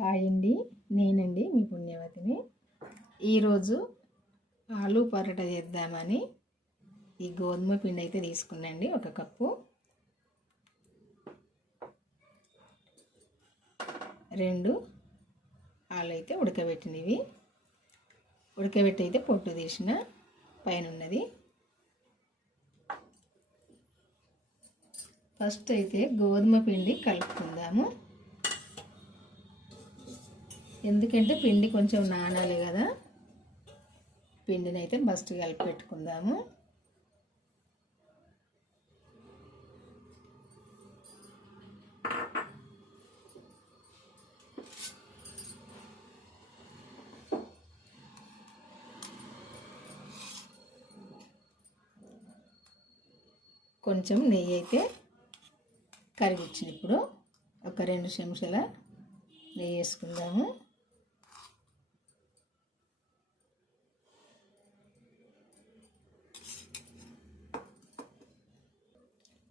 Hi అండి, నేనండి మీ పుణ్యవతిని. ఈరోజు ఆలు పరోటా చేద్దామని ఈ గోధుమ పిండి అయితే తీసుకున్నాండి. ఒక కప్పు, 2 ఆలు అయితే ఉడకబెట్టినవి. ఉడకబెట్టి అయితే పొట్టు తీసిన పైన ఉన్నది. ఫస్ట్ అయితే గోధుమ పిండి కలుపుకుందాము. ఎందుకంటే పిండి కొంచెం నానాలి కదా. పిండిని అయితే ఫస్ట్ కలిపి పెట్టుకుందాము. కొంచెం నెయ్యి అయితే కరిగించిన ఇప్పుడు ఒక 2 చెంచాల నెయ్యి వేసుకుందాము.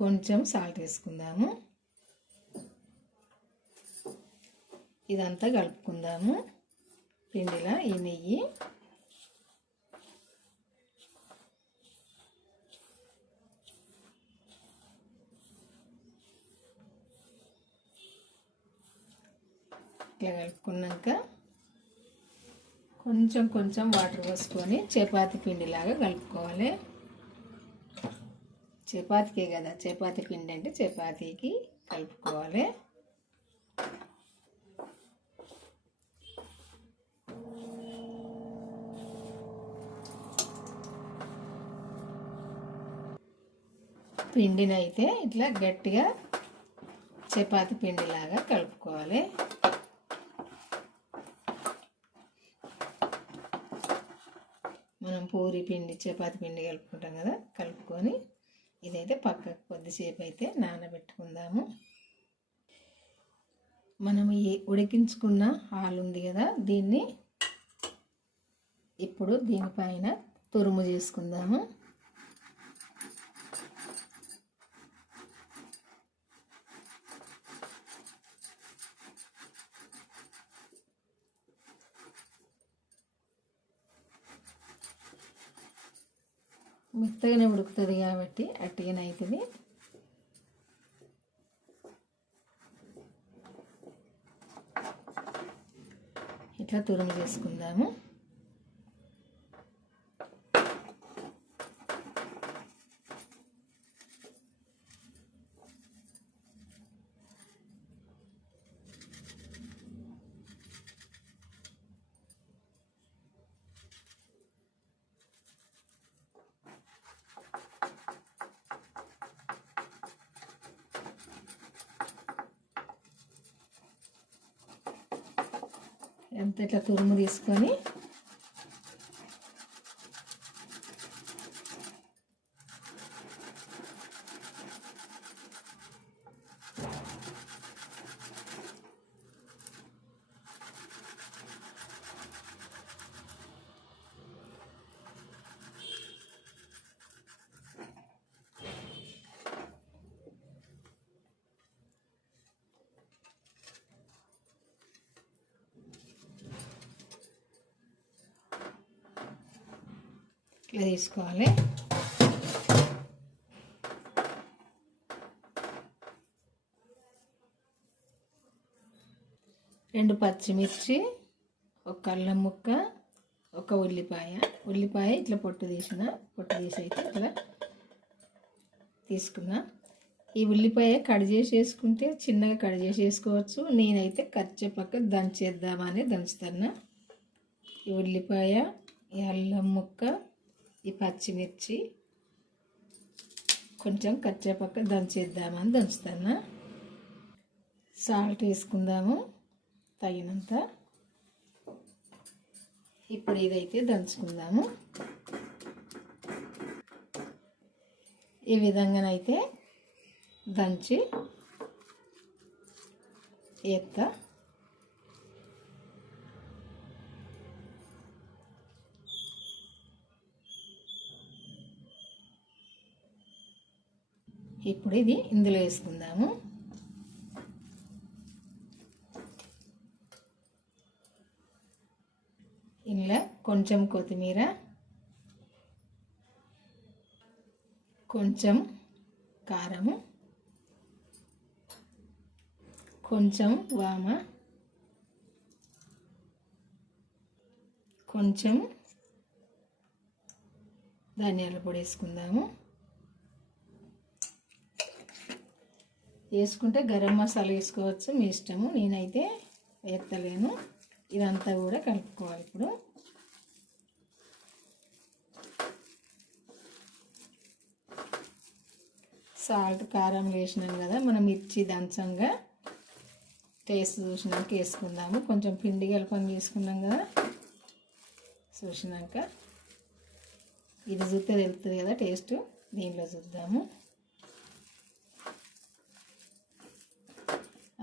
కొంచెం సాల్ట్ వేసుకుందాము. ఇదంతా కలుపుకుందాము పిండిలా ఈ నెయ్యి. ఇట్లా కలుపుకున్నాక కొంచెం కొంచెం వాటర్ పోసుకొని చపాతీ పిండిలాగా కలుపుకోవాలి. చపాతీకే కదా, చపాతీ పిండి అంటే చపాతీకి కలుపుకోవాలి. పిండిని అయితే ఇట్లా గట్టిగా చపాతీ పిండిలాగా కలుపుకోవాలి. మనం పూరి పిండి చపాతీ పిండి కలుపుకుంటాం కదా, కలుపుకొని ఇదైతే పక్కకు కొద్దిసేపు అయితే నానబెట్టుకుందాము. మనం ఈ ఉడికించుకున్న ఆలు ఉంది కదా, దీన్ని ఇప్పుడు దీనిపైన తురుము చేసుకుందాము. మెత్తగానే ఉడుకుతుంది కాబట్టి అట్టిగానే అవుతుంది. ఇట్లా తురుము చేసుకుందాము. ఎంత ఇట్లా తురుము తీసుకొని ఇట్లా తీసుకోవాలి. రెండు పచ్చిమిర్చి, ఒక అల్లం ముక్క, ఒక ఉల్లిపాయ ఇట్లా పొట్టు తీసి అయితే ఇట్లా తీసుకున్నా. ఈ ఉల్లిపాయ కట్ చేసి వేసుకుంటే చిన్నగా కట్ చేసి వేసుకోవచ్చు. నేనైతే కచ్చేపక్క దంచేద్దామని దంచుతాను. ఈ ఉల్లిపాయ, ఈ అల్లం ముక్క, ఈ పచ్చిమిర్చి కొంచెం కచ్చేపక్క దంచేద్దామని దంచుతాను. సాల్ట్ వేసుకుందాము తగినంత. ఇప్పుడు ఇదైతే దంచుకుందాము. ఈ విధంగానైతే దంచి ఎత్తా. ఇప్పుడు ఇది ఇందులో వేసుకుందాము. ఇలా కొంచెం కొత్తిమీర, కొంచెం కారము, కొంచెం వామ, కొంచెం ధనియాల పొడి వేసుకుందాము. వేసుకుంటే గరం మసాలా వేసుకోవచ్చు, మీ ఇష్టము. నేనైతే వేస్తలేను. ఇదంతా కూడా కలుపుకోవాలి. ఇప్పుడు సాల్ట్, కారం వేసినాం కదా, మనం మిర్చి దంచంగా టేస్ట్ చూసినాక వేసుకుందాము. కొంచెం పిండి కలపని తీసుకున్నాం కదా, చూసినాక ఇది చూస్తే తెలుస్తుంది కదా టేస్ట్. దీంట్లో చూద్దాము.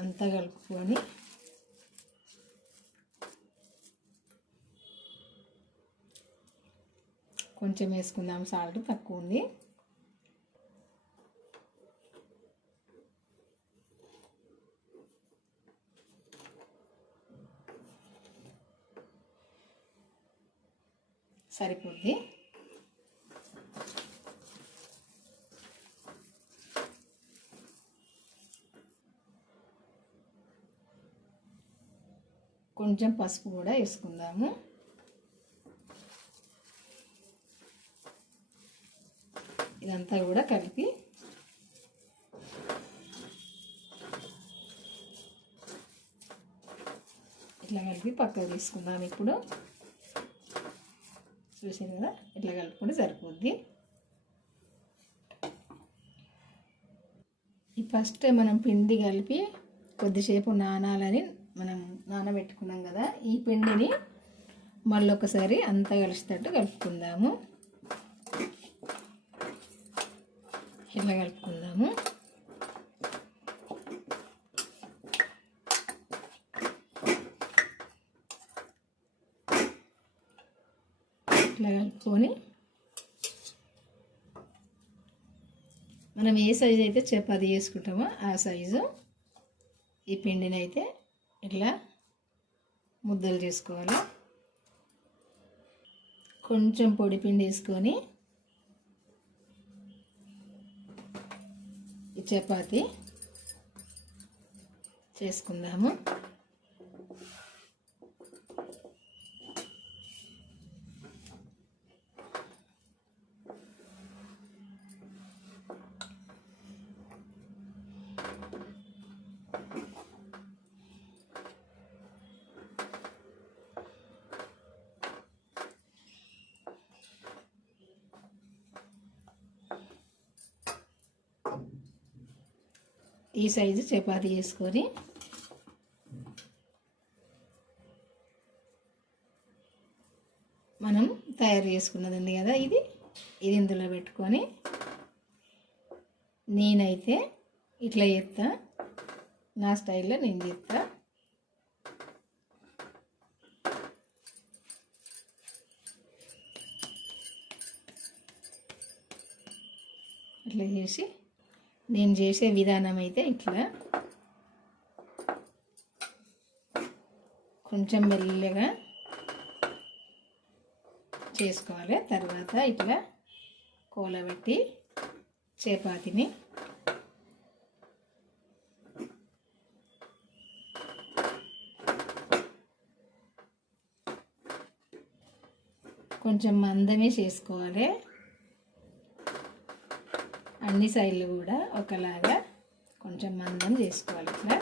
అంతా కలుపుకొని కొంచెం వేసుకుందాం. సాల్ట్ తక్కువ ఉంది. సరిపోద్ది. కొంచెం పసుపు కూడా వేసుకుందాము. ఇదంతా కూడా కలిపి ఇట్లా కలిపి పక్కకు తీసుకుందాం. ఇప్పుడు చూసారు కదా, ఇట్లా కలుపుకుంటే సరిపోద్ది. ఈ ఫస్ట్ మనం పిండి కలిపి కొద్దిసేపు నానాలని మనం నానబెట్టుకున్నాం కదా, ఈ పిండిని మళ్ళీ ఒకసారి అంతా కలిసేటట్టు కలుపుకుందాము. ఇట్లా కలుపుకుందాము. ఇట్లా కలుపుకొని మనం ఏ సైజు అయితే చపాతీ చేసుకుంటామో ఆ సైజు ఈ పిండిని అయితే ఇట్లా ముద్దలు చేసుకోవాలి. కొంచెం పొడి పిండి వేసుకొని ఈ చపాతీ చేసుకుందాము. ఈ సైజు చపాతీ చేసుకొని మనం తయారు చేసుకున్నది ఉంది కదా, ఇది ఇందులో పెట్టుకొని నేనైతే ఇట్లా చేస్తా. నా స్టైల్లో నేను చేస్తా. ఇట్లా చేసి నేను చేసే విధానం అయితే ఇట్లా కొంచెం మెల్లగా చేసుకోవాలి. తర్వాత ఇట్లా కూలబెట్టి చపాతీని కొంచెం మందమే చేసుకోవాలి. అన్ని సైడ్లు కూడా ఒకలాగా కొంచెం మందం చేసుకోవాలి. ఇట్లా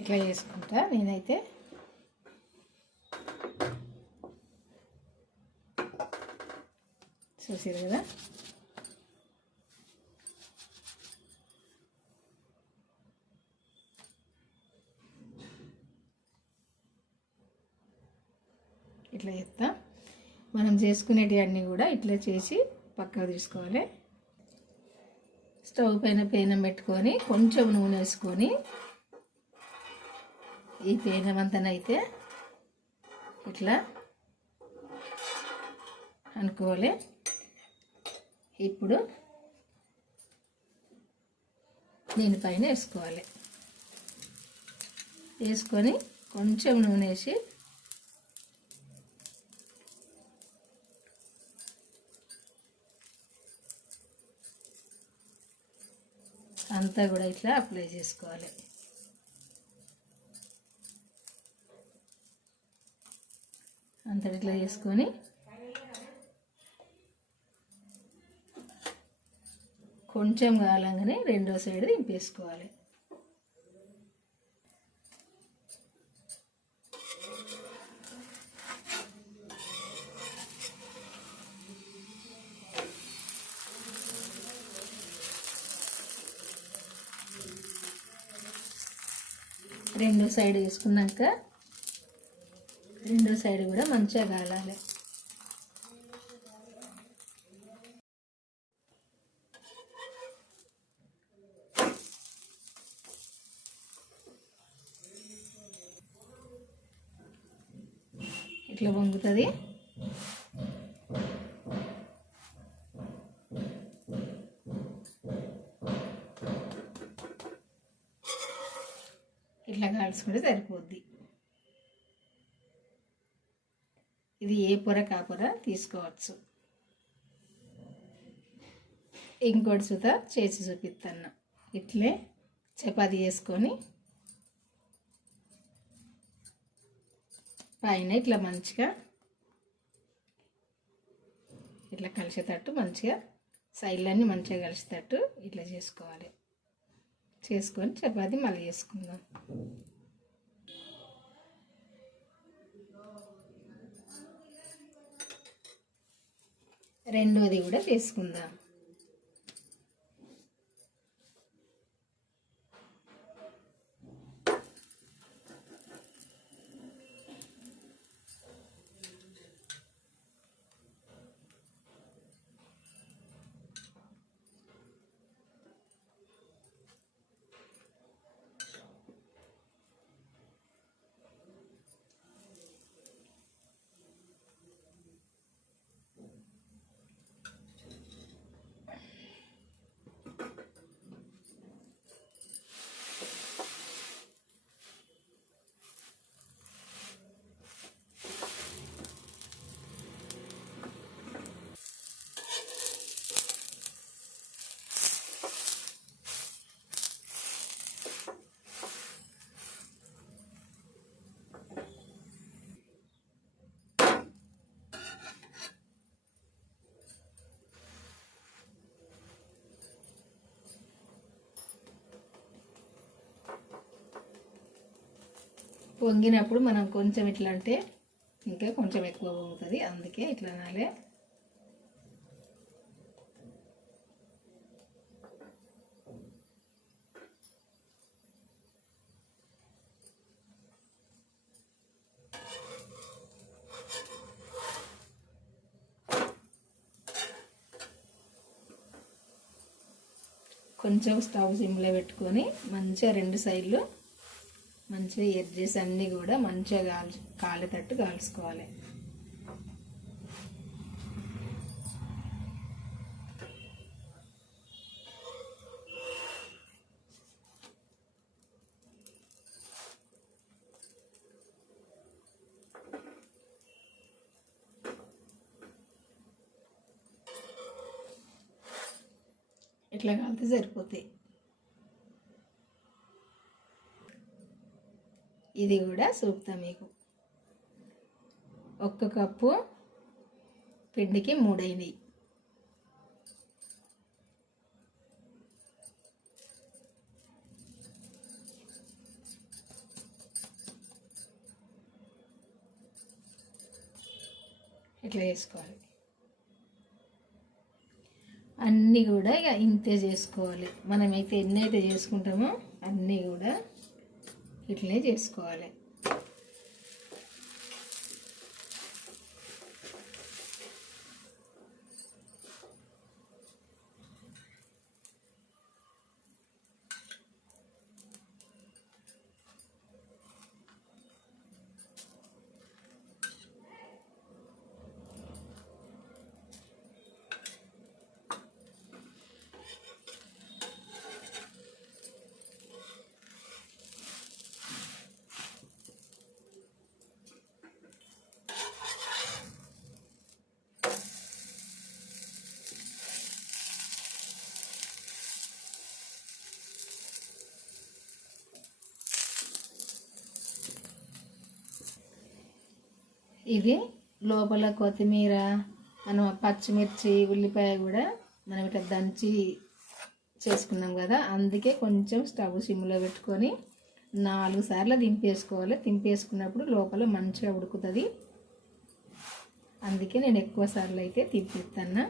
ఇట్లా చేసుకుంటా నేనైతే. చూసారు కదా, ఇట్లా చేస్తా. మనం చేసుకునేటివన్నీ కూడా ఇట్లా చేసి పక్కకు తీసుకోవాలి. స్టవ్ పైన పేనం పెట్టుకొని కొంచెం నూనె వేసుకొని ఈ పేనం అంతనైతే ఇట్లా అనుకోవాలి. ఇప్పుడు దీనిపైన వేసుకోవాలి. వేసుకొని కొంచెం నూనె వేసి అంతా కూడా ఇట్లా అప్లై చేసుకోవాలి. అంతా ఇట్లా చేసుకొని కొంచెం కాలంగానే రెండో సైడ్ దింపేసుకోవాలి. రెండో సైడ్ వేసుకున్నాక రెండో సైడ్ కూడా మంచిగా కాలాలి. ఇట్లా పొంగుతుంది. ఇట్లా కాల్చుకుంటే సరిపోద్ది. ఇది ఏ పొర కాపొర తీసుకోవచ్చు. ఇంకోటి సుత చేసి చూపిస్తాను. ఇట్లే చపాతీ చేసుకొని పైన ఇట్లా మంచిగా ఇట్లా కలిసేటట్టు మంచిగా సైడ్లన్నీ మంచిగా కలిసేటట్టు ఇట్లా చేసుకోవాలి. చేసుకొని చపాతీ మళ్ళీ చేసుకుందాం. రెండోది కూడా చేసుకుందాం. పొంగినప్పుడు మనం కొంచెం ఇట్లా అంటే ఇంకా కొంచెం ఎక్కువ పొంగుతుంది. అందుకే ఇట్లా అనాలి. కొంచెం స్టవ్ సిమ్లో పెట్టుకొని మంచిగా రెండు సైడ్లు మంచిగా ఎడ్జెస్ అన్నీ కూడా మంచిగా కాలేటట్టు కాల్చుకోవాలి. ఇట్లా కాలితే సరిపోతాయి. ఇది కూడా చూపుతా మీకు. 1 కప్పు పిండికి 3 అయినాయి. ఇట్లా చేసుకోవాలి. అన్నీ కూడా ఇక ఇంతే చేసుకోవాలి. మనమైతే ఎన్నైతే చేసుకుంటామో అన్నీ కూడా ఇట్లనే చేసుకోవాలి. ఇది లోపల కొత్తిమీర, మనం పచ్చిమిర్చి, ఉల్లిపాయ కూడా మనం ఇట్లా దంచి చేసుకున్నాం కదా, అందుకే కొంచెం స్టవ్ సిమ్లో పెట్టుకొని 4 సార్లు దింపేసుకోవాలి. దింపేసుకున్నప్పుడు లోపల మంచిగా ఉడుకుతుంది. అందుకే నేను ఎక్కువ సార్లు అయితే తిప్పిస్తాను.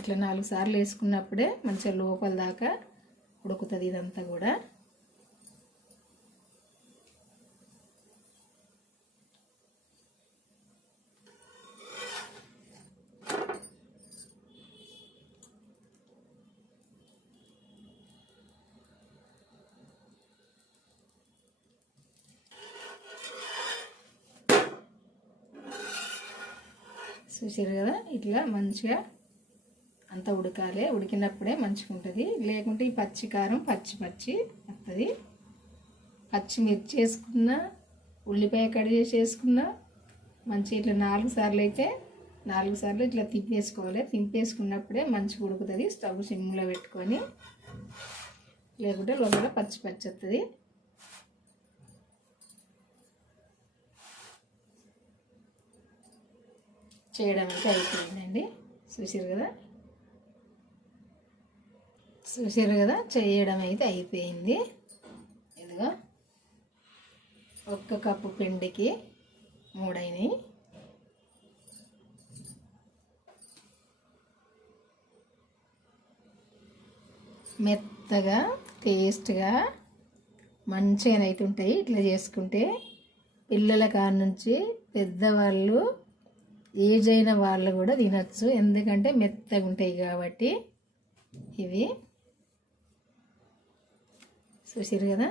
ఇట్లా 4 సార్లు వేసుకున్నప్పుడే మంచిగా లోపల దాకా ఉడుకుతుంది ఇదంతా కూడా. చూసారు కదా, ఇట్లా మంచిగా అంతా ఉడకాలి. ఉడికినప్పుడే మంచిగా ఉంటుంది. లేకుంటే ఈ పచ్చి కారం పచ్చి వస్తుంది. పచ్చిమిర్చి వేసుకున్నా, ఉల్లిపాయ కట్ చేసి వేసుకున్నా మంచిగా ఇట్లా 4 సార్లు అయితే 4 సార్లు ఇట్లా తిప్పేసుకోవాలి. తిప్పేసుకున్నప్పుడే మంచిగా ఉడుకుతుంది. స్టవ్ సిమ్లో పెట్టుకొని, లేకుంటే లోపల పచ్చి వస్తుంది. చేయడం అయితే అయిపోయిందండి. చూసారు కదా చేయడం అయితే అయిపోయింది. ఇదిగో 1 కప్పు పిండికి 3 అయినాయి. మెత్తగా టేస్ట్గా మంచిగానైతే ఉంటాయి. ఇట్లా చేసుకుంటే పిల్లల కాడ నుంచి పెద్దవాళ్ళు, ఏజ్ అయిన వాళ్ళు కూడా తినచ్చు. ఎందుకంటే మెత్తగా ఉంటాయి కాబట్టి. ఇవి చూసారు కదా,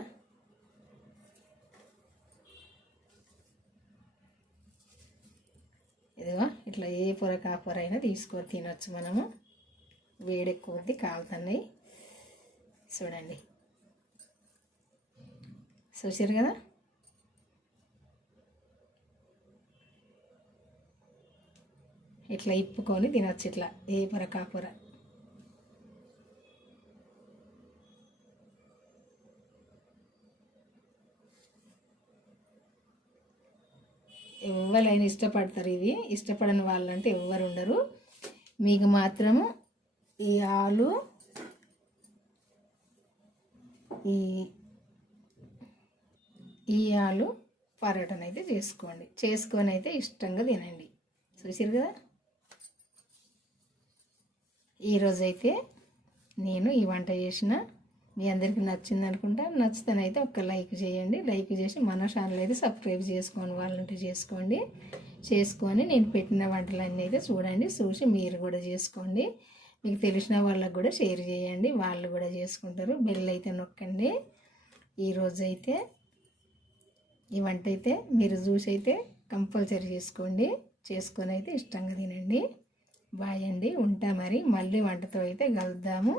ఇదిగో ఇట్లా ఏ పొర కాపొర అయినా తీసుకొని తినచ్చు మనము. వేడెక్కువది కాలుతున్నాయి చూడండి. చూసారు కదా, ఇట్లా ఇప్పుకొని తినచ్చు. ఇట్లా ఏ పొర కాపొర. ఎవరైనా ఇష్టపడతారు. ఇవి ఇష్టపడని వాళ్ళంటే ఎవ్వరు ఉండరు. మీకు మాత్రము ఈ ఆలు, ఈ ఆలు పరోటాను అయితే చేసుకొని అయితే ఇష్టంగా తినండి. చూసారు కదా, ఈరోజైతే నేను ఈ వంట చేసిన. మీ అందరికీ నచ్చింది అనుకుంటా. నచ్చితేనైతే ఒక లైక్ చేయండి. లైక్ చేసి మన ఛానల్ అయితే సబ్స్క్రైబ్ చేసుకోండి. వాళ్ళంటే చేసుకొని నేను పెట్టిన వంటలన్నీ అయితే చూసి మీరు కూడా చేసుకోండి. మీకు తెలిసిన వాళ్ళకు కూడా షేర్ చేయండి, వాళ్ళు కూడా చేసుకుంటారు. బెల్ అయితే నొక్కండి. ఈరోజైతే ఈ వంట అయితే మీరు చూసి అయితే కంపల్సరీ చేసుకొని అయితే ఇష్టంగా తినండి. బాయ్ అండి, ఉంటా మరి. మళ్ళీ వంటతో అయితే కలుద్దాము.